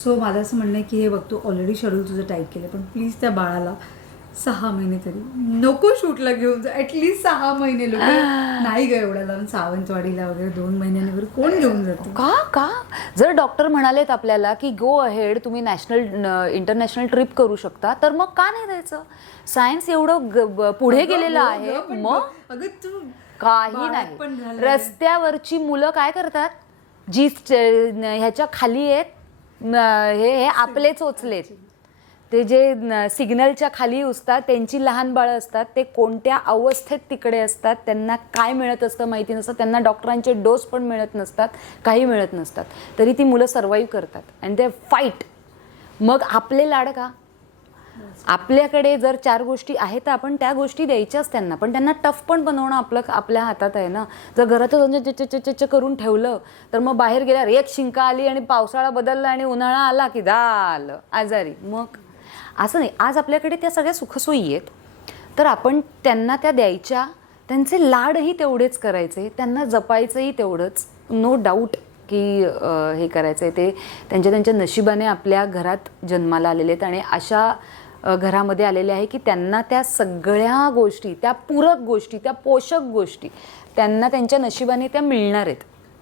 So माझं असं म्हणणं आहे की हे बघ तू ऑलरेडी शेड्यूल तुझं टाईट केलं पण प्लीज त्या बाळाला सहा महिने तरी. नको शूटला घेऊन जा ॲटलीस्ट सहा महिने लोक. नाही ग एवढ्या लावून सावंतवाडीला वगैरे दोन महिन्यांनी वगैरे कोण घेऊन जातं? का का? जर डॉक्टर म्हणालेत आपल्याला की गो अहेड तुम्ही नॅशनल इंटरनॅशनल ट्रिप करू शकता तर मग का नाही द्यायचं सायन्स एवढं पुढे गेलेलं हो, आहे. मग? अगं तू काही नाही. रस्त्यावरची मुलं काय करतात? जी ह्याच्या खाली आहेत न- हे हे आपले चोचलेत ते जे न- सिग्नलच्या खाली उसतात त्यांची लहान बाळं असतात ते कोणत्या अवस्थेत तिकडे असतात त्यांना काय मिळत असतं माहिती नसतं त्यांना डॉक्टरांचे डोस पण मिळत नसतात काही मिळत नसतात. तरी ती मुलं सर्वाईव्ह करतात. आणि ते फाईट मग आपले लाड का आपल्याकडे जर चार गोष्टी आहेत तर आपण त्या गोष्टी द्यायच्याच त्यांना. पण त्यांना टफ पण बनवणं आपलं आपल्या हातात आहे ना. जर घरातच चच करून ठेवलं तर मग बाहेर गेल्यावर एक शिंका आली आणि पावसाळा बदलला आणि उन्हाळा आला की झालं आजारी. मग असं नाही. आज आपल्याकडे त्या सगळ्या सुखसोयी आहेत. तर आपण त्यांना त्या द्यायच्या. त्यांचे लाडही तेवढेच करायचे. त्यांना जपायचंही तेवढंच. नो डाऊट की हे करायचं आहे ते. त्यांच्या त्यांच्या नशिबाने आपल्या घरात जन्माला आलेले आहेत. आणि अशा घरामध्ये आलेले आहे की त्यांना त्या सगळ्या गोष्टी त्या पूरक गोष्टी त्या पोषक गोष्टी त्यांना त्यांच्या नशिबाने त्या मिळणार आहेत.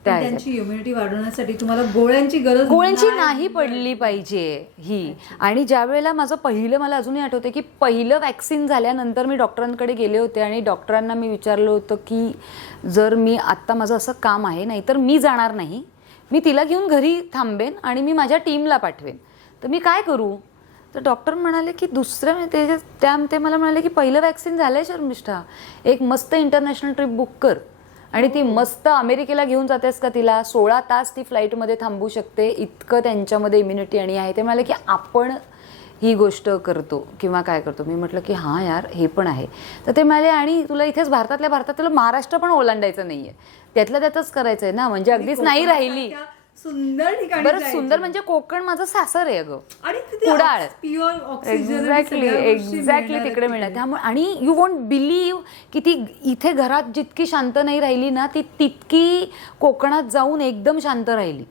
त्यांची इम्युनिटी वाढवण्यासाठी तुम्हाला गोळ्यांची गरज गोळ्यांची नाही पडली पाहिजे ही. आणि ज्या वेळेला माझं पहिलं मला अजूनही आठवते की पहिलं वॅक्सिन झाल्यानंतर मी डॉक्टरांकडे गेले होते आणि डॉक्टरांना मी विचारलं होतं की जर मी आत्ता माझं असं काम आहे नाही तर मी जाणार नाही मी तिला घेऊन घरी थांबेन आणि मी माझ्या टीमला पाठवेन. तर मी काय करू? तर डॉक्टर म्हणाले की दुसरं ते जे- त्या ते मला म्हणाले की पहिलं वॅक्सिन झालं आहे शर्मिष्ठा एक मस्त इंटरनॅशनल ट्रिप बुक कर. आणि ती मस्त अमेरिकेला घेऊन जातेस का तिला? सोळा तास ती फ्लाईटमध्ये थांबू शकते. इतकं त्यांच्यामध्ये इम्युनिटी आणि आहे. ते म्हणाले की आपण ही गोष्ट करतो किंवा काय करतो? मी म्हटलं की हां यार हे पण आहे. तर ते म्हणाले आणि तुला इथेच भारतातल्या भारतात तुला महाराष्ट्र पण ओलांडायचं नाही आहे त्यातलं त्यातच करायचं आहे ना? म्हणजे अगदीच नाही राहिली. सुंदर ठिकाणी बरं जायचं. सुंदर म्हणजे कोकण माझं सासर आहे अगं. आणि Kudal. Pure oxygen exactly exactly तिकडे मिळणार त्यामुळे आणि यू वॉन्ट बिलीव्ह की ती इथे घरात जितकी शांत नाही राहिली ना ती तितकी कोकणात जाऊन एकदम शांत राहिली.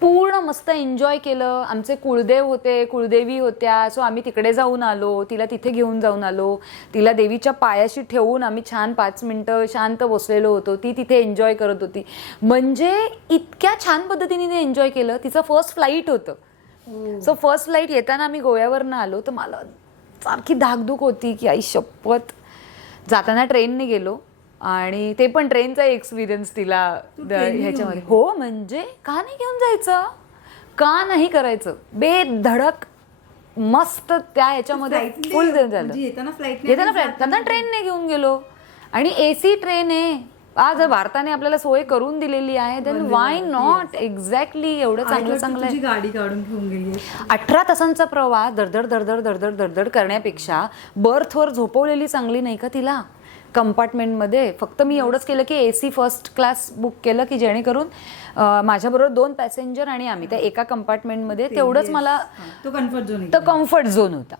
पूर्ण मस्त एन्जॉय केलं. आमचे कुळदेव होते कुळदेवी होत्या. सो आम्ही तिकडे जाऊन आलो तिला तिथे घेऊन जाऊन आलो. तिला देवीच्या पायाशी ठेवून आम्ही छान पाच मिनटं शांत बसलेलो होतो. ती तिथे एन्जॉय करत होती. म्हणजे इतक्या छान पद्धतीने ते एन्जॉय केलं. तिचं फर्स्ट फ्लाईट होतं. सो फर्स्ट फ्लाईट येताना आम्ही गोव्यावरनं आलो. तर मला सारखी धाकधूक होती की आई शपथ. जाताना ट्रेनने गेलो. आणि ते पण ट्रेनचा एक्सपिरियन्स तिला ह्याच्यामध्ये. हो म्हणजे का नाही घेऊन जायचं? का नाही करायचं? बेधडक मस्त त्या ह्याच्यामध्ये फुल झालं. म्हणजे येताना फ्लाईट त्यांना ट्रेनने घेऊन गेलो. आणि एसी ट्रेन आहे. आज भारताने आपल्याला सोय करून दिलेली आहे. देन वाय नॉट एक्झॅक्टली एवढं चांगलं चांगलं गाडी काढून घेऊन गेली अठरा तासांचा प्रवास दरदर दरदर दरदर दरदर करण्यापेक्षा बर्थवर झोपवलेली चांगली नाही का तिला? कंपार्टमेंटमध्ये फक्त मी एवढंच केलं की A C first class book केलं की जेणेकरून माझ्याबरोबर दोन पॅसेंजर आणि आम्ही त्या एका कंपार्टमेंटमध्ये तेवढंच मला तो कम्फर्ट झोन तर कम्फर्ट झोन होता.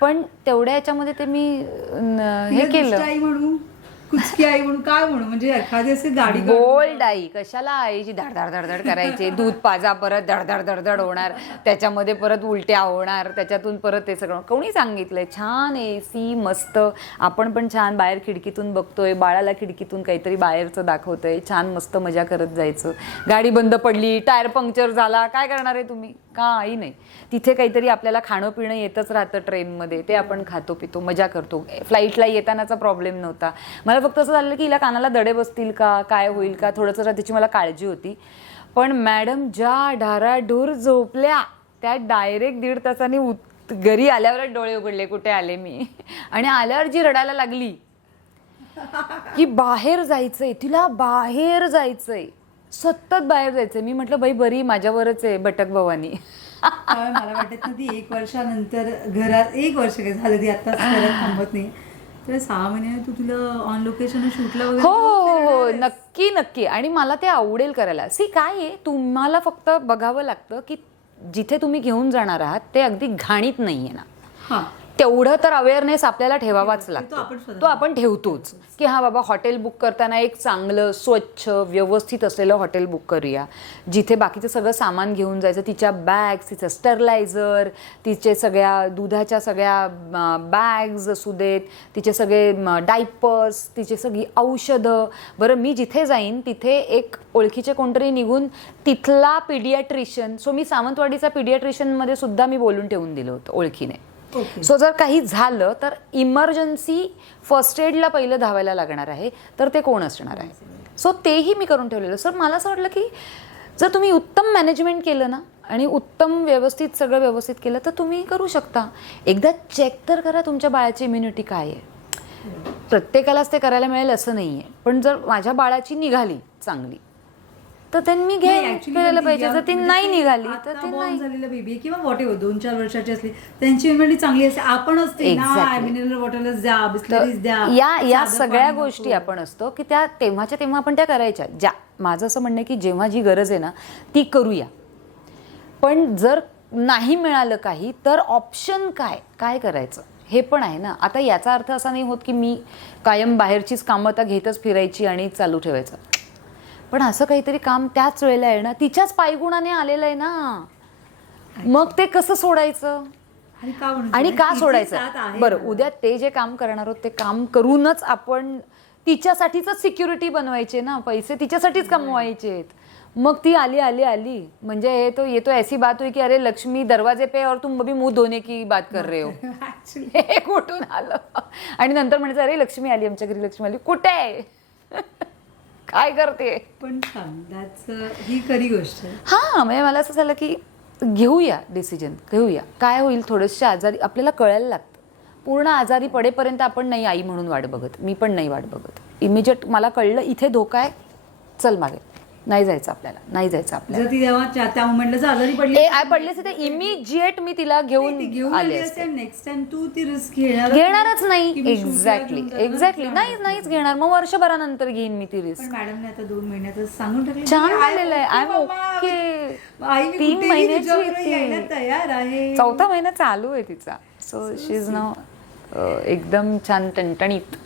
पण तेवढ्या याच्यामध्ये ते मी हे केलं. आई म्हणू कुचकी आई म्हणून काय म्हणू? म्हणजे एखादी असे गाडी गोल्ड आई कशाला आईची धडधड धडधड करायची? दूध पाजा परत धडधड धडधड होणार त्याच्यामध्ये परत उलट्या होणार त्याच्यातून परत ते सगळं. कोणी सांगितलंय? छान ए सी मस्त. आपण पण छान बाहेर खिडकीतून बघतोय बाळाला खिडकीतून काहीतरी बाहेरचं दाखवतोय. छान मस्त मजा करत जायचं. गाडी बंद पडली टायर पंक्चर झाला. काय करणार आहे तुम्ही? काही नाही. तिथे काहीतरी आपल्याला खाणं पिणं येतच राहतं ट्रेनमध्ये. ते आपण खातो पितो मजा करतो. फ्लाईटला येतानाचा प्रॉब्लेम नव्हता. मला फक्त असं झालं की हिला कानाला दडे बसतील का? काय होईल का? थोडंसं जरा त्याची मला काळजी होती. पण मॅडम ज्या ढाराढूर झोपल्या त्या डायरेक्ट दीड तासांनी उत घरी आल्यावरच डोळे उघडले कुठे आले मी? आणि आल्यावर जी रडायला लागली. की बाहेर जायचंय तिला बाहेर जायचंय. सतत बाहेर जायचंय. मी म्हटलं बाई बरी माझ्यावरच आहे भटक भवानी. त्यामुळे मला वाटत ना ती एक वर्षानंतर घरात एक वर्ष काय झालं ती आता घरात थांबत नाही. तर सहा महिन्याने तू तुला ऑन लोकेशन शूटला वगैरे हो हो हो आहेस. नक्की नक्की. आणि मला ते आवडेल करायला. सी काय आहे तुम्हाला फक्त बघावं लागतं की जिथे तुम्ही घेऊन जाणार आहात ते अगदी घाणीत नाही आहे ना. हा. तेवढं तर अवेअरनेस आपल्याला ठेवावाच लागतो. तो आपण ठेवतोच. की हा बाबा हॉटेल बुक करताना एक चांगलं स्वच्छ व्यवस्थित असलेलं हॉटेल बुक करूया. जिथे बाकीचं सगळं सामान घेऊन जायचं तिच्या बॅग्स तिचं स्टरलायझर तिचे सगळ्या दुधाच्या सगळ्या बॅग्स असू देत तिचे सगळे डायपर्स तिचे सगळी औषधं. बरं मी जिथे जाईन तिथे एक ओळखीचे कोणतरी निघून तिथला पिडियाट्रिशियन सो मी सावंतवाडीचा पिडियाट्रिशियनमध्ये सुद्धा मी बोलून ठेवून दिलं होतं ओळखीने. सो जर काही झालं तर इमर्जन्सी फर्स्ट एडला पहिलं धावायला लागणार आहे तर ते कोण असणार आहे? सो तेही मी करून ठेवलेलं. सर मला असं वाटलं की जर तुम्ही उत्तम मॅनेजमेंट केलं ना आणि उत्तम व्यवस्थित सगळं व्यवस्थित केलं तर तुम्ही करू शकता. एकदा चेक तर करा तुमच्या बाळाची इम्युनिटी काय आहे. प्रत्येकालाच ते करायला मिळेल असं नाही आहे पण जर माझ्या बाळाची निघाली चांगली तर त्यांनी मी घे नाही, actually करायला पण पाहिजे. जर ती म्हणजे नाही निघाली तर ती born नाही. झालेलं बेबी किंवा वॉट एव्हर दोन चार वर्षाची असली त्यांची इम्युनिटी चांगली असते. आपण असते ना Exactly. मिनरल द्या बिस्लरीज द्या या या साधं सगळ्या पाणी नको. गोष्टी आपण असतो की त्या तेव्हाच्या तेव्हा आपण त्या करायच्या. ज्या माझं असं म्हणणं आहे की जेव्हा जी गरज आहे ना ती करूया. पण जर नाही मिळालं काही तर ऑप्शन काय? काय करायचं? हे पण आहे ना. आता याचा अर्थ असा नाही होत की मी कायम बाहेरचीच कामं आता घेतच फिरायची आणि चालू ठेवायचं. पण असं काहीतरी काम त्याच वेळेला आहे ना तिच्याच पायगुणाने आलेलं आहे ना. मग ते कसं सोडायचं? आणि का सोडायचं? बरं. उद्या ते जे काम करणार आहोत ते काम करूनच आपण तिच्यासाठीच सिक्युरिटी बनवायचे ना. पैसे तिच्यासाठीच कमवायचे मग ती आली आली आली. म्हणजे हे तो ये तो ऐसी बात हुई की अरे लक्ष्मी दरवाजे पे और तुम अभी मुंह धोने की बात कर रहे हो. हे कुठून आलं? आणि नंतर म्हणायचं अरे लक्ष्मी आली आमच्या घरी लक्ष्मी आली. कुठे आहे? काय करते? पण छान ही खरी गोष्ट आहे. हां म्हणजे मला असं झालं की घेऊया डिसिजन घेऊया. काय होईल थोडेसे आजारी आपल्याला कळायला लागतं. पूर्ण आजारी पडेपर्यंत आपण नाही आई म्हणून वाट बघत मी पण नाही वाट बघत. इमिजिएट मला कळलं इथे धोका आहे चल मागे. नाही जायचं आपल्याला नाही जायचं आपल्याला. जर ती तेव्हा त्या- त्या मुमेंटला जर आजारी पडली ए आय तर इमिजिएट मी तिला ती घेऊन घेऊन आले आली असते. असेल नेक्स्ट टाइम तू ती रिस्क घेणार घेणारच नाही की मी shoot ला एक्झॅक्टली घेऊन जाणार, एक्झॅक्टली. नाही नाहीच घेणार. मग वर्षभरानंतर घेईन मी ती रिस्क मॅडमने आता दोन महिन्यातच सांगून टाकलं छान की, "I am झालेलं आहे. I okay. ओके आई मी तीन कुठेही महिन्याची तुझ्याबरोबर ती. यायला तयार आहे. चौथा महिना चालू आहे तिचा. सो शी इज नाव एकदम छान टणटणीत.